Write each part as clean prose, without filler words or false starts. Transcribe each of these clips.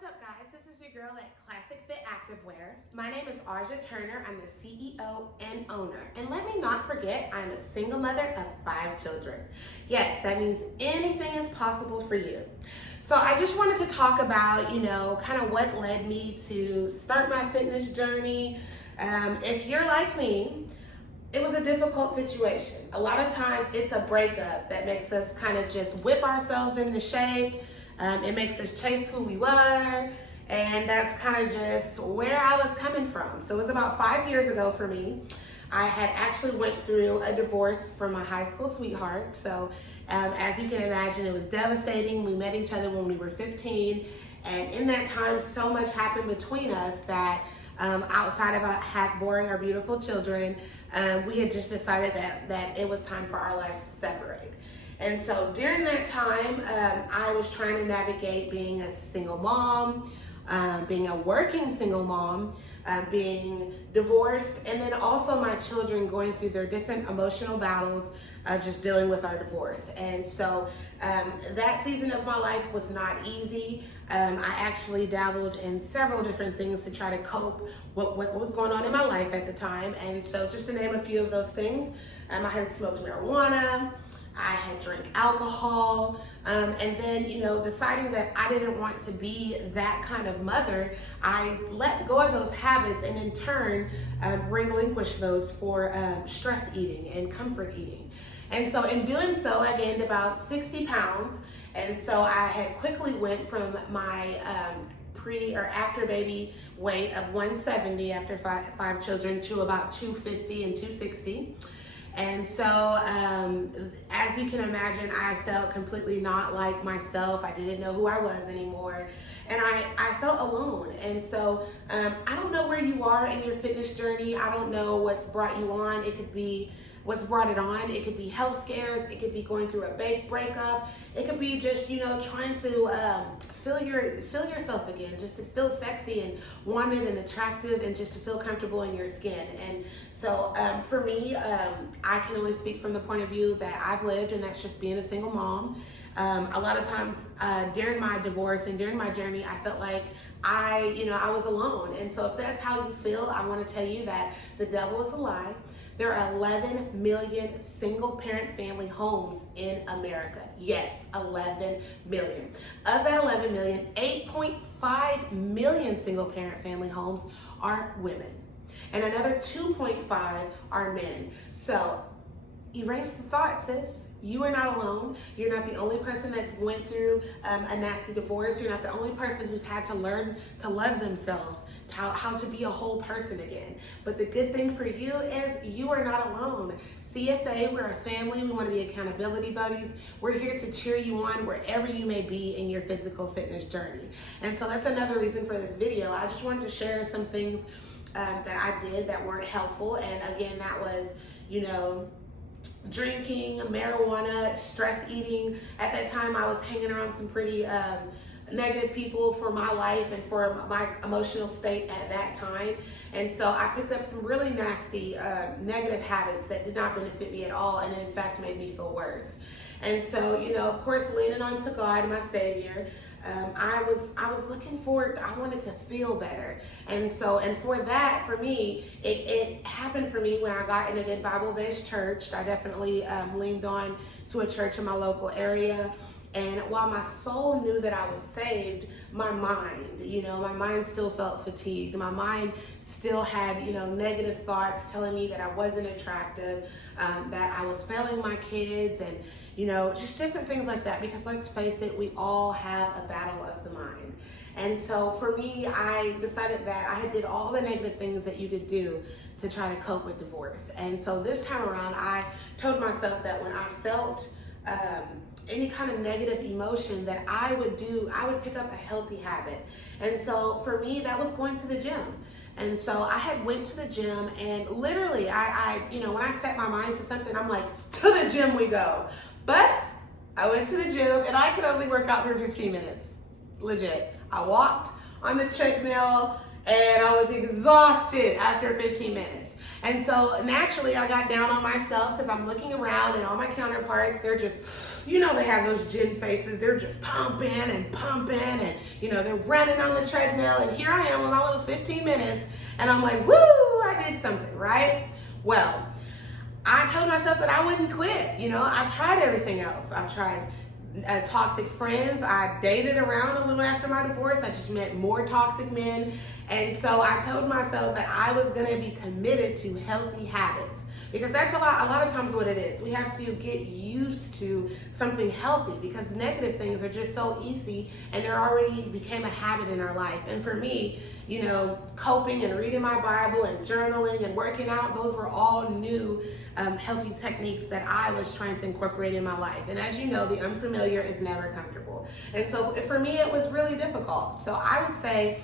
What's up, guys? This is your girl at Classic Fit Activewear. My name is Aja Turner. I'm the CEO and owner. And let me not forget, I'm a single mother of 5 children. Yes, that means anything is possible for you. So I just wanted to talk about, kind of what led me to start my fitness journey. If you're like me, it was a difficult situation. A lot of times it's a breakup that makes us kind of just whip ourselves into shape. It makes us chase who we were, and that's kind of just where I was coming from. So it was about 5 years ago for me. I had actually went through a divorce from my high school sweetheart. So as you can imagine, it was devastating. We met each other when we were 15, and in that time, so much happened between us that outside of boring our beautiful children, we had just decided that it was time for our lives to separate. And so during that time, I was trying to navigate being a single mom, being a working single mom, being divorced, and then also my children going through their different emotional battles, just dealing with our divorce. And so that season of my life was not easy. I actually dabbled in several different things to try to cope with what was going on in my life at the time. And so just to name a few of those things, I had smoked marijuana, I had drank alcohol, and then, deciding that I didn't want to be that kind of mother, I let go of those habits and in turn relinquished those for stress eating and comfort eating. And so in doing so, I gained about 60 pounds. And so I had quickly went from my pre or after baby weight of 170 after five children to about 250 and 260. And so, as you can imagine, I felt completely not like myself. I didn't know who I was anymore. And I felt alone. And so, I don't know where you are in your fitness journey. I don't know what's brought you on. It could be what's brought it on. It could be health scares. It could be going through a breakup. It could be just, trying to feel yourself again, just to feel sexy and wanted and attractive and just to feel comfortable in your skin. And so for me, I can only speak from the point of view that I've lived, and that's just being a single mom. A lot of times during my divorce and during my journey, I felt like I was alone. And so if that's how you feel, I want to tell you that the devil is a lie. There are 11 million single parent family homes in America. Yes, 11 million. Of that 11 million, 8.5 million single parent family homes are women. And another 2.5 are men. So erase the thought, sis. You are not alone. You're not the only person that's went through a nasty divorce. You're not the only person who's had to learn to love themselves, how to be a whole person again. But the good thing for you is you are not alone. CFA, we're a family. We want to be accountability buddies. We're here to cheer you on wherever you may be in your physical fitness journey. And so that's another reason for this video. I just wanted to share some things that I did that weren't helpful. And again, that was, drinking, marijuana, stress eating. At that time, I was hanging around some pretty negative people for my life and for my emotional state at that time. And so I picked up some really nasty negative habits that did not benefit me at all, and in fact made me feel worse. And so, of course, leaning on to God, my Savior, I was looking forward. I wanted to feel better, and for me, it happened for me when I got in a good Bible-based church. I definitely leaned on to a church in my local area. And while my soul knew that I was saved, my mind still felt fatigued. My mind still had, negative thoughts telling me that I wasn't attractive, that I was failing my kids, and, just different things like that. Because let's face it, we all have a battle of the mind. And so for me, I decided that I did all the negative things that you could do to try to cope with divorce. And so this time around, I told myself that when I felt any kind of negative emotion that I would pick up a healthy habit. And so for me, that was going to the gym. And so I had went to the gym, and literally I when I set my mind to something, I'm like, to the gym we go. But I went to the gym and I could only work out for 15 minutes. Legit. I walked on the treadmill and I was exhausted after 15 minutes. And so naturally I got down on myself because I'm looking around and all my counterparts, they're just, they have those gym faces. They're just pumping and they're running on the treadmill. And here I am with my little 15 minutes and I'm like, woo, I did something, right? Well, I told myself that I wouldn't quit. I've tried everything else. I've tried toxic friends. I dated around a little after my divorce. I just met more toxic men. And so I told myself that I was going to be committed to healthy habits, because that's a lot of times what it is. We have to get used to something healthy because negative things are just so easy and they're already became a habit in our life. And for me, coping and reading my Bible and journaling and working out, those were all new healthy techniques that I was trying to incorporate in my life. And as you know, the unfamiliar is never comfortable. And so for me, it was really difficult. So I would say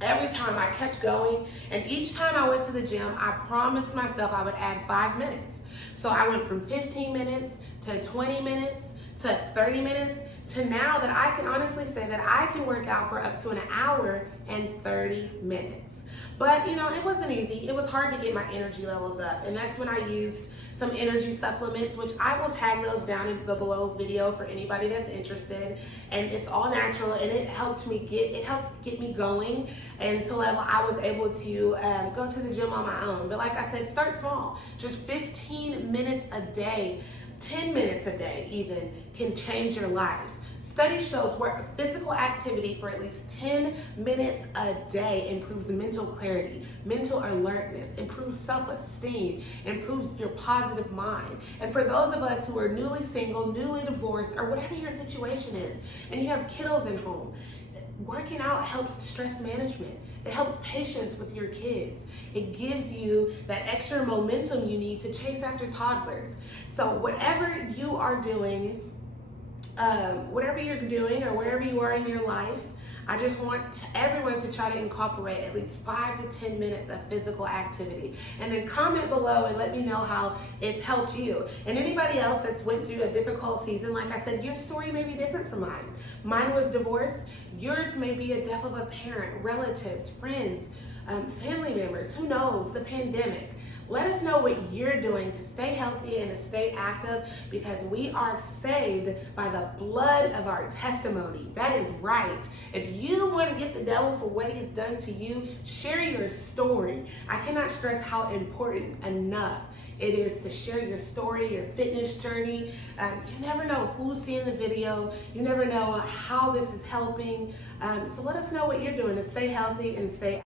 every time I kept going, and each time I went to the gym, I promised myself I would add 5 minutes. So I went from 15 minutes to 20 minutes to 30 minutes to now that I can honestly say that I can work out for up to an hour and 30 minutes. But it wasn't easy. It was hard to get my energy levels up, and that's when I used some energy supplements, which I will tag those down in the below video for anybody that's interested. And it's all natural, and it helped get me going until I was able to go to the gym on my own. But like I said, start small. Just 15 minutes a day, 10 minutes a day even can change your lives. Study shows where physical activity for at least 10 minutes a day improves mental clarity, mental alertness, improves self-esteem, improves your positive mind. And for those of us who are newly single, newly divorced, or whatever your situation is, and you have kiddos at home, working out helps stress management. It helps patience with your kids. It gives you that extra momentum you need to chase after toddlers. So whatever you are doing, whatever you're doing or wherever you are in your life, I just want everyone to try to incorporate at least 5 to 10 minutes of physical activity. And then comment below and let me know how it's helped you. And anybody else that's went through a difficult season, like I said, your story may be different from mine. Mine was divorce. Yours may be a death of a parent, relatives, friends, family members, who knows, the pandemic. Let us know what you're doing to stay healthy and to stay active, because we are saved by the blood of our testimony. That is right. If you want to get the devil for what he's done to you, share your story. I cannot stress how important enough it is to share your story, your fitness journey. You never know who's seeing the video. You never know how this is helping. So let us know what you're doing to stay healthy and stay